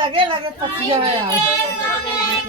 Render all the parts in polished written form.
लगे लगे पतिया है यार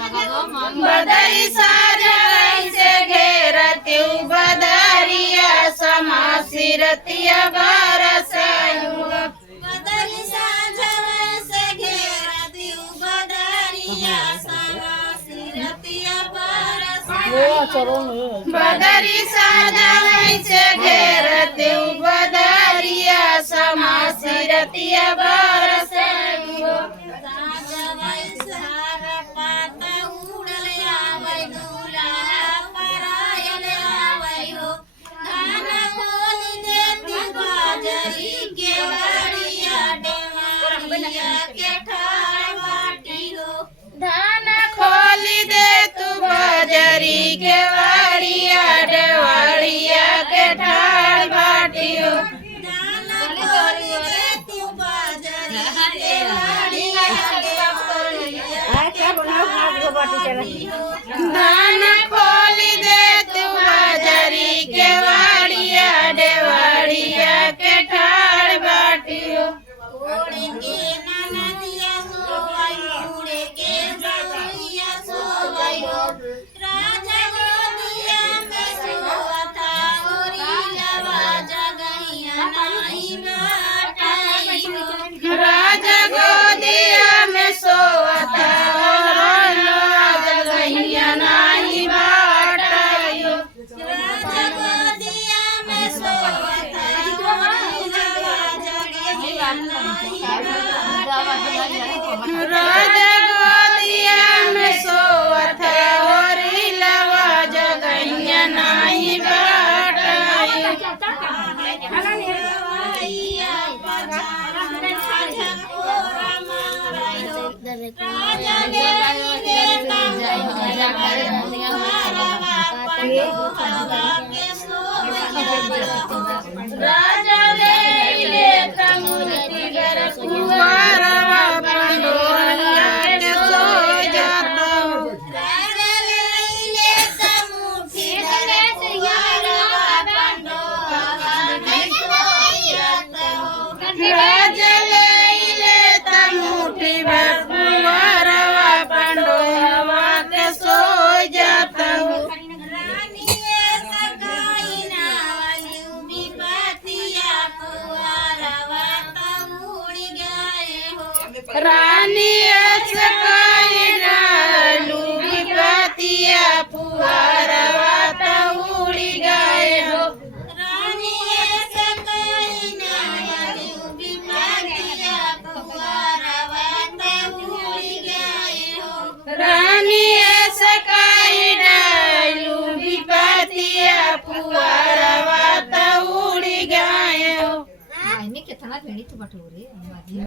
बदरी साजन से घेरती बदरिया समासिरतिया बरसायु बदरी साजन से घेरती बदरिया समासिरतिया बरसायु बदरी साजन से घेरती बदरिया समासिरतिया बरसायु धान खोली दे तू बजरी के वाड़िया डेवाड़िया के ठाड़ बाटी हो धान खोली दे तू बजरी के वाड़िया धान खोली दे तू बजरी के वाड़िया डेवाड़िया के ठाड़ बाटी हो राजा गोदिया में सोता राजा गोदिया में सोवत होरी लवा जगैया नाही बाटाई राजा ले तमुर्ति घर कुंवरवा पंडोरिया के सो जाता राजा ले तमुर्ति घर कुंवरवा पंडोरिया के सो जाता राजा ले तमुर्ति घर कुंवरवा पंडोरिया के सो जाता रानी सकाई डालू विपतिया पुआरवा उड़ी गए हो रानी सकाई डालू विपतिया पुआरवा उड़ी गए हो रानी सकाई डालू विपतिया पुआरवा उड़ी गए हो कितना भेड़ी तो बटोरे